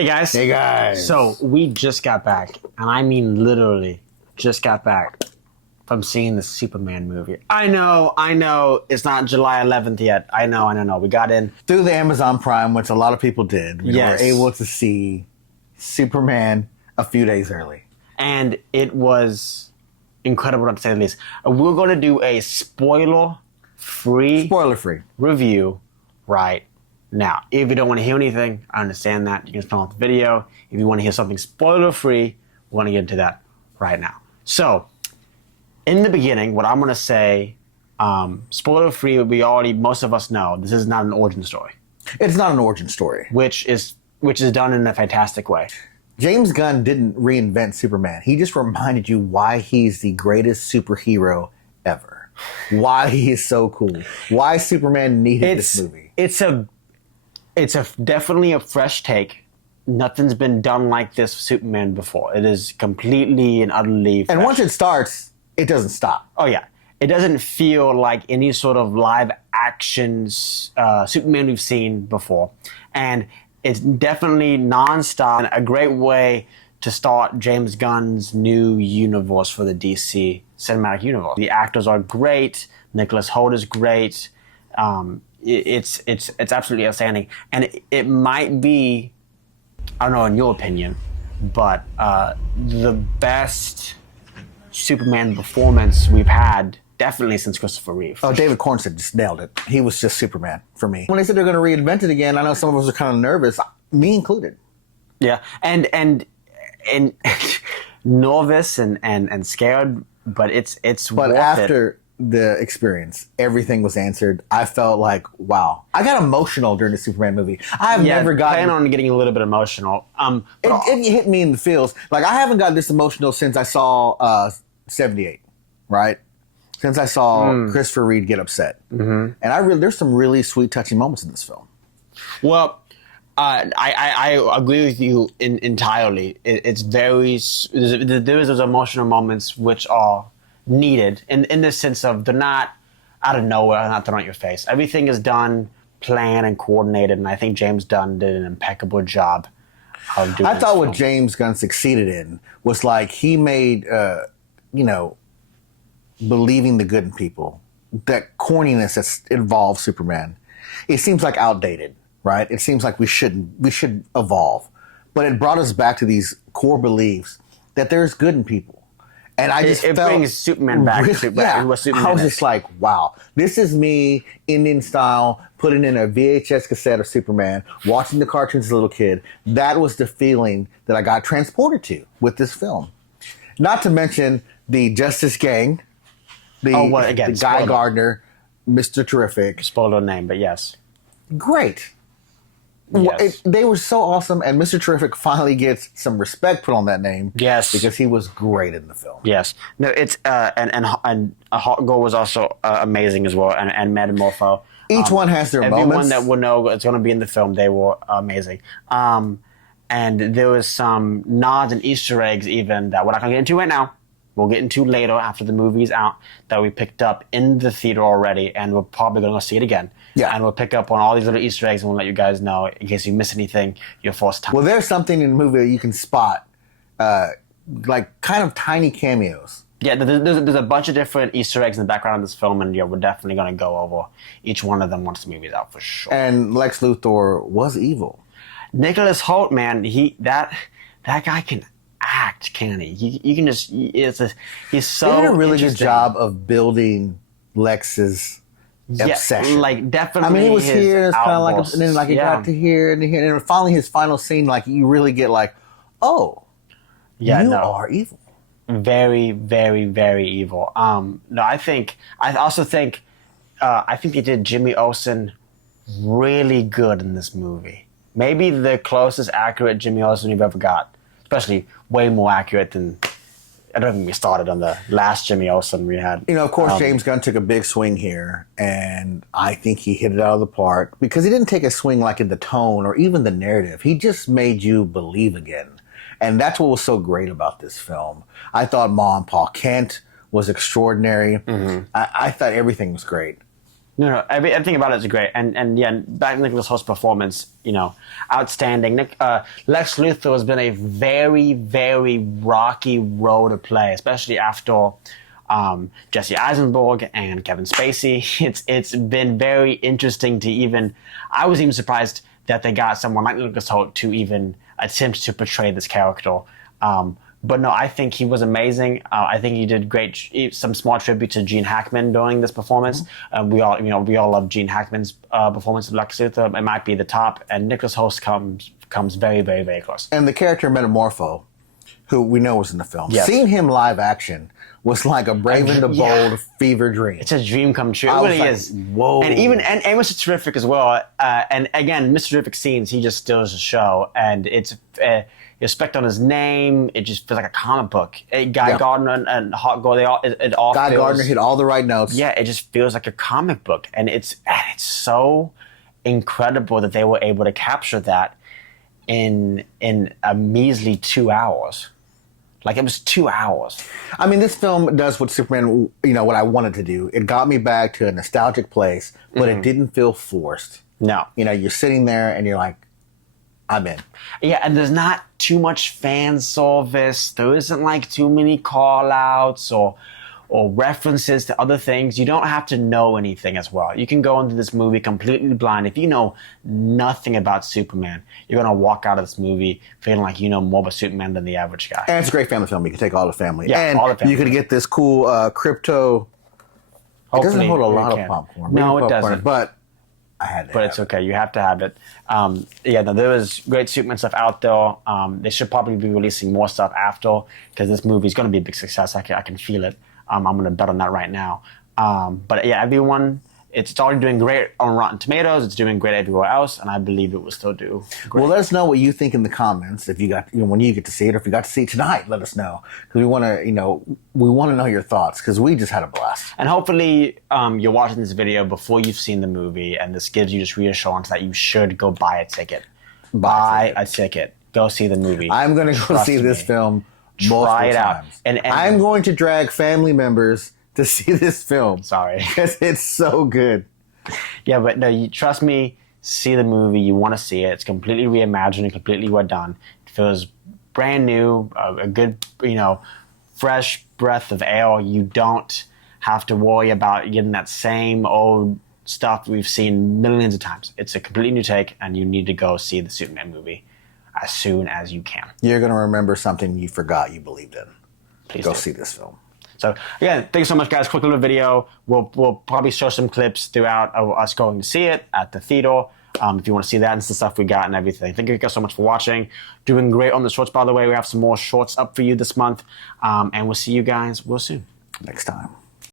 Hey guys. Hey guys. So we just got back, and I mean literally just got back from seeing the Superman movie. I know, it's not July 11th yet. I know. We got in Through the Amazon Prime, which a lot of people did, we were able to see Superman a few days early. And it was incredible to say the least. We're going to do a spoiler-free review right now. If you don't want to hear anything, I understand that. You can turn off the video. If you want to hear something spoiler-free, we want to get into that right now. So, in the beginning, what I'm going to say, spoiler-free, most of us know, this is not an origin story. It's not an origin story. Which is done in a fantastic way. James Gunn didn't reinvent Superman. He just reminded you why he's the greatest superhero ever. Why he is so cool. Why Superman needed this movie. It's definitely a fresh take. Nothing's been done like this for Superman before. It is completely and utterly fresh. And once it starts, it doesn't stop. Oh yeah. It doesn't feel like any sort of live action Superman we've seen before. And it's definitely nonstop. A great way to start James Gunn's new universe for the DC cinematic universe. The actors are great. Nicholas Hoult is great. It's absolutely outstanding. And it might be, I don't know in your opinion, but the best Superman performance we've had definitely since Christopher Reeve. Oh, David Cornston just nailed it. He was just Superman for me. When they said they're going to reinvent it again, I know some of us are kind of nervous, me included. Yeah, and nervous and scared, but it's But worth after the experience, everything was answered. I felt like, wow. I got emotional during the Superman movie. I've never gotten... plan on getting a little bit emotional. It hit me in the feels. Like, I haven't gotten this emotional since I saw 78, right? Since I saw Christopher Reeve get upset. Mm-hmm. And there's some really sweet, touching moments in this film. Well, I agree with you entirely. It's very... There's those emotional moments which are needed in the sense of they're not out of nowhere, not thrown at your face. Everything is done, planned, and coordinated, and I think James Gunn did an impeccable job of doing I thought what James Gunn succeeded in was like he made, believing the good in people, that corniness that involves Superman, it seems like outdated, right? It seems like we should evolve. But it brought us back to these core beliefs that there's good in people. And I just it felt... brings Superman back. I was just like, wow. This is me, Indian style, putting in a VHS cassette of Superman, watching the cartoons as a little kid. That was the feeling that I got transported to with this film. Not to mention the Justice Gang, the Guy Gardner, Mr. Terrific. Spoiler name, but yes. Great. Yes. They were so awesome, and Mr. Terrific finally gets some respect put on that name. Yes, because he was great in the film. Yes, no, it's and Hot Girl was also amazing as well, and Metamorpho. Each one has their moments. Everyone that will know it's going to be in the film, they were amazing. And there was some nods and Easter eggs even that we're not going to get into right now. We'll get into later after the movie's out that we picked up in the theater already, and we're probably going to see it again. Yeah. And we'll pick up on all these little Easter eggs, and we'll let you guys know in case you miss anything your first time. Well, there's something in the movie that you can spot, like kind of tiny cameos. Yeah, there's a bunch of different Easter eggs in the background of this film, and we're definitely going to go over each one of them once the movie's out for sure. And Lex Luthor was evil. Nicholas Hoult, man, that guy can act, can he? You can just he's so. He did a really good job of building Lex's obsession. Like definitely. I mean, he was here, it's kind of like, and then like it got to here and here, and finally his final scene, like you really get like, oh, you are evil. Very, very, very evil. No, I also think they did Jimmy Olsen really good in this movie. Maybe the closest accurate Jimmy Olsen you've ever got. Especially way more accurate than, I don't think we started on the last Jimmy Olsen we had. Of course, James Gunn took a big swing here, and I think he hit it out of the park because he didn't take a swing like in the tone or even the narrative. He just made you believe again. And that's what was so great about this film. I thought Ma and Pa Kent was extraordinary. Mm-hmm. I thought everything was great. No, everything about it is great, and yeah, back to Nicholas Holt's performance, outstanding. Lex Luthor has been a very, very rocky role to play, especially after Jesse Eisenberg and Kevin Spacey. It's been very interesting to even. I was even surprised that they got someone like Nicholas Holt to even attempt to portray this character. But no, I think he was amazing. I think he did great. Some small tribute to Gene Hackman during this performance. We all love Gene Hackman's performance of Lex Luthor. It might be the top, and Nicholas Hoult comes very, very, very close. And the character Metamorpho, who we know was in the film, yes. Seeing him live action was like a Brave and the Bold fever dream. It's a dream come true. It really is. Whoa! And Mr. Terrific as well. And again, Mr. Terrific scenes, he just steals the show, and it's. You respect on his name, it just feels like a comic book. Guy Gardner and Hot Girl, it all Guy feels, Gardner hit all the right notes. Yeah, it just feels like a comic book, and it's so incredible that they were able to capture that in a measly 2 hours. Like, it was 2 hours. I mean, this film does what Superman, what I wanted to do. It got me back to a nostalgic place, but it didn't feel forced. No. You're sitting there and you're like, I'm in. Yeah, and there's not too much fan service. There isn't like too many call-outs or references to other things. You don't have to know anything as well. You can go into this movie completely blind. If you know nothing about Superman, you're going to walk out of this movie feeling like you know more about Superman than the average guy. And it's a great family film. You can take all the family. Yeah, and all the family. You could get this cool crypto. Hopefully, it doesn't hold a lot of popcorn. No, it doesn't. But I had to. But it's okay. You have to have it. There was great Superman stuff out there. They should probably be releasing more stuff after, because this movie is going to be a big success. I can feel it. I'm going to bet on that right now. But yeah, everyone, it's already doing great on Rotten Tomatoes. It's doing great everywhere else, and I believe it will still do great. Well, let us know what you think in the comments. If you got, when you get to see it, or if you got to see it tonight, let us know, because we want to know your thoughts, because we just had a blast. And hopefully, you're watching this video before you've seen the movie, and this gives you just reassurance that you should go buy a ticket. Buy a ticket. Go see the movie. I'm going to go see this film multiple times. And I'm going to drag family members to see this film. Sorry. Because it's so good. Yeah, but no, you trust me, see the movie. You want to see it. It's completely reimagined and completely well done. It feels brand new, a good, fresh breath of air. You don't have to worry about getting that same old stuff we've seen millions of times. It's a completely new take, and you need to go see the Superman movie as soon as you can. You're going to remember something you forgot you believed in. Please go do. See this film. So again, thank you so much, guys. Quick little video. We'll probably show some clips throughout of us going to see it at the theater. If you want to see that and the stuff we got and everything. Thank you guys so much for watching. Doing great on the shorts, by the way. We have some more shorts up for you this month. And we'll see you guys real soon. Next time.